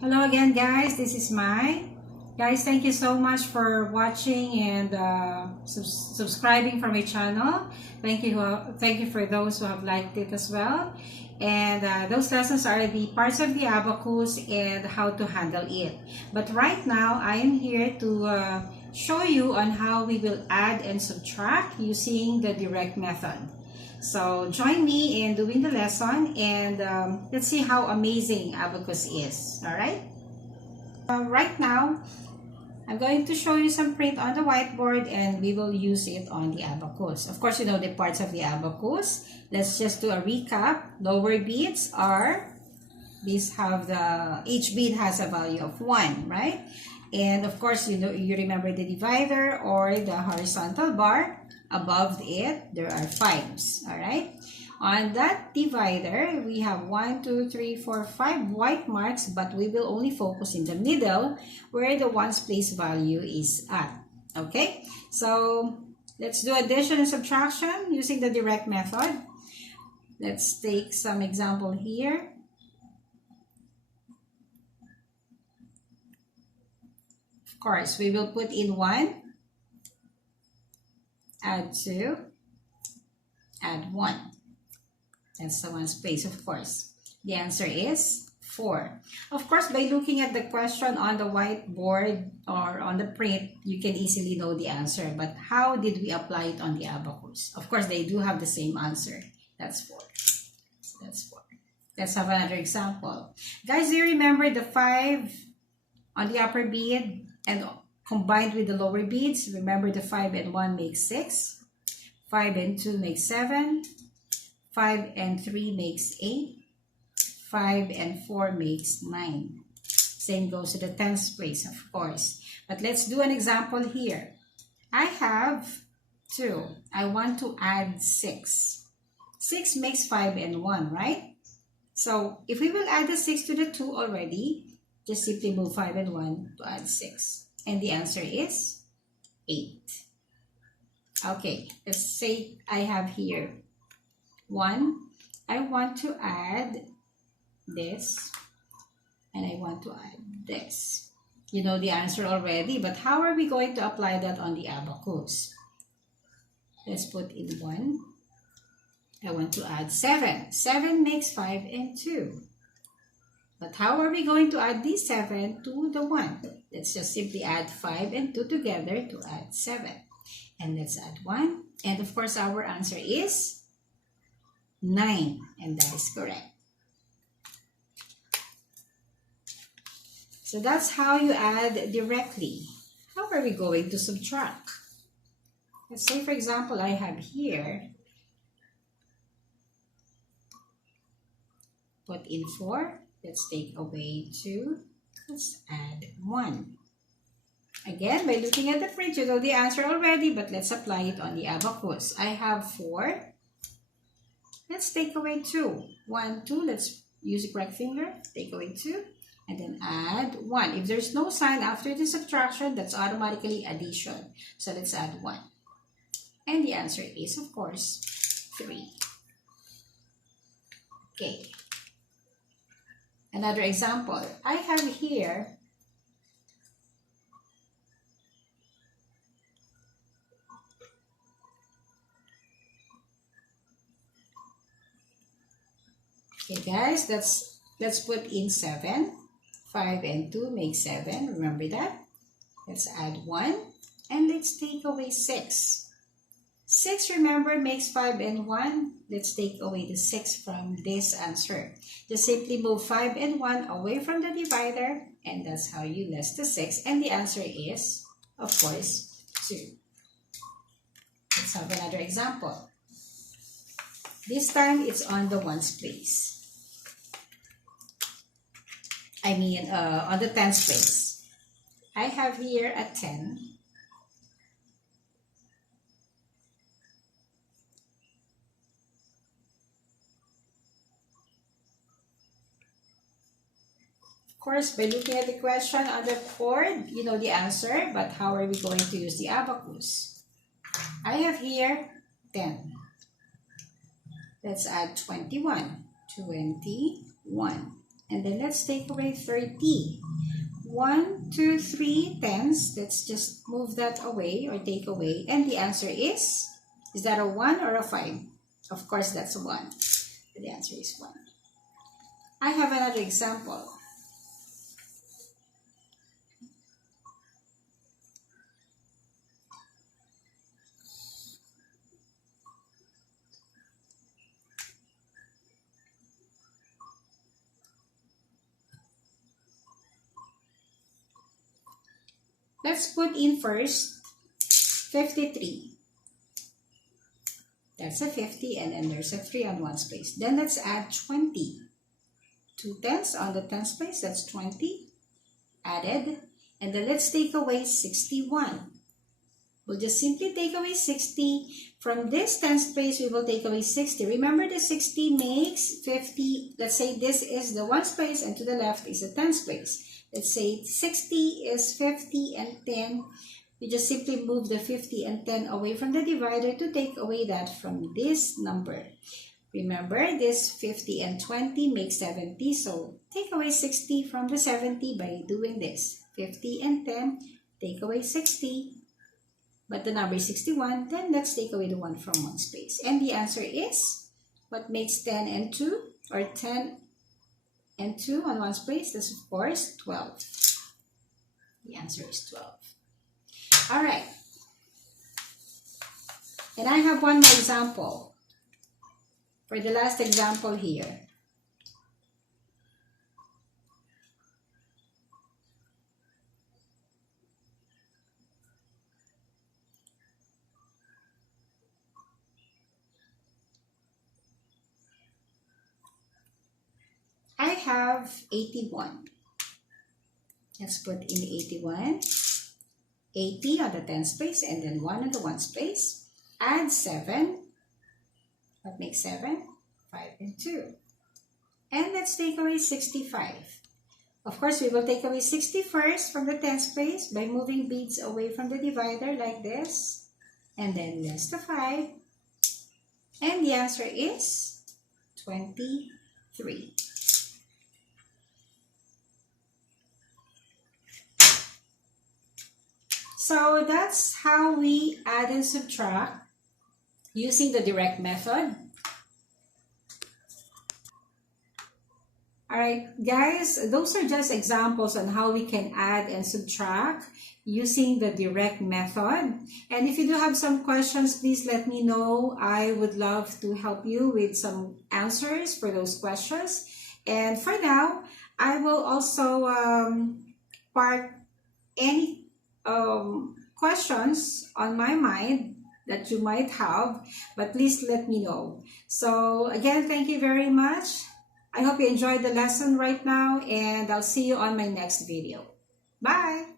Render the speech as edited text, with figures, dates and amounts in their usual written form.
Hello again, guys. This is Mai. Guys, thank you so much for watching and subscribing for my channel. Thank you for those who have liked it as well. And those lessons are the parts of the abacus and how to handle it. But right now, I am here to show you on how we will add and subtract using the direct method. So join me in doing the lesson and let's see how amazing Abacus is. Alright? Right now, I'm going to show you some print on the whiteboard and we will use it on the Abacus. Of course, you know the parts of the Abacus. Let's just do a recap. Lower beads are, each bead has a value of 1, right? And of course, you remember the divider or the horizontal bar. Above it, there are 5s, all right? On that divider, we have 1, 2, 3, 4, 5 white marks, but we will only focus in the middle where the ones place value is at, okay? So, let's do addition and subtraction using the direct method. Let's take some example here. Of course, we will put in 1. Add 2, add 1. That's the ones place, of course. The answer is 4. Of course, by looking at the question on the whiteboard or on the print, you can easily know the answer. But how did we apply it on the abacus? Of course, they do have the same answer. That's 4. So that's 4. Let's have another example. Guys, do you remember the 5 on the upper bead and combined with the lower beads? Remember the 5 and 1 makes 6. 5 and 2 makes 7. 5 and 3 makes 8. 5 and 4 makes 9. Same goes to the tens place, of course. But let's do an example here. I have 2. I want to add 6. 6 makes 5 and 1, right? So if we will add the 6 to the 2 already, just simply move 5 and 1 to add 6. And the answer is 8. Okay, let's say I have here 1. I want to add this. And I want to add this. You know the answer already, but how are we going to apply that on the abacus? Let's put in 1. I want to add 7. 7 makes 5 and 2. But how are we going to add this 7 to the 1? Let's just simply add 5 and 2 together to add 7. And let's add 1. And of course, our answer is 9. And that is correct. So that's how you add directly. How are we going to subtract? Let's say, for example, I have here, put in 4. Let's take away 2. Let's add 1. Again, by looking at the print, you know the answer already, but let's apply it on the abacus. I have 4. Let's take away 2. 1, 2. Let's use the correct finger. Take away 2. And then add 1. If there's no sign after the subtraction, that's automatically addition. So let's add 1. And the answer is, of course, 3. Okay. Another example, I have here okay guys, let's put in 7. 5 and 2 make 7. Remember that? Let's add 1 and let's take away 6. 6, remember, makes 5 and 1. Let's take away the 6 from this answer. Just simply move 5 and 1 away from the divider, and that's how you less the 6. And the answer is, of course, 2. Let's have another example. This time, it's on the ones place. I mean, on the tens place. I have here a 10. Of course, by looking at the question on the board, you know the answer, but how are we going to use the abacus? I have here 10. Let's add 21. 21. And then let's take away 30. 1, 2, 3 tenths. Let's just move that away or take away. And the answer is that a 1 or a 5? Of course, that's a 1. The answer is 1. I have another example. Let's put in first 53. That's a 50, and then there's a 3 on ones place. Then let's add 20. 2 tenths on the tens place, that's 20. Added. And then let's take away 61. We'll just simply take away 60. From this tens place, we will take away 60. Remember, the 60 makes 50. Let's say this is the ones place, and to the left is the tens place. Let's say 60 is 50 and 10. We just simply move the 50 and 10 away from the divider to take away that from this number. Remember, this 50 and 20 make 70. So take away 60 from the 70 by doing this. 50 and 10, take away 60. But the number is 61. Then let's take away the 1 from one space. And the answer is, what makes 10 and 2? Or 10 and 2 on one space? That's of course 12. The answer is 12. All right. And I have one more example. For the last example here. I have 81. Let's put in 81. 80 on the tens place and then 1 on the ones place. Add 7. What makes 7? 5 and 2. And let's take away 65. Of course, we will take away 60 first from the tens place by moving beads away from the divider like this. And then less the 5. And the answer is 23. So that's how we add and subtract using the direct method. Alright guys, those are just examples on how we can add and subtract using the direct method. And if you do have some questions, please let me know. I would love to help you with some answers for those questions. And for now, I will also park any questions on my mind that you might have, but please let me know. So again, thank you very much. I hope you enjoyed the lesson right now, and I'll see you on my next video. Bye!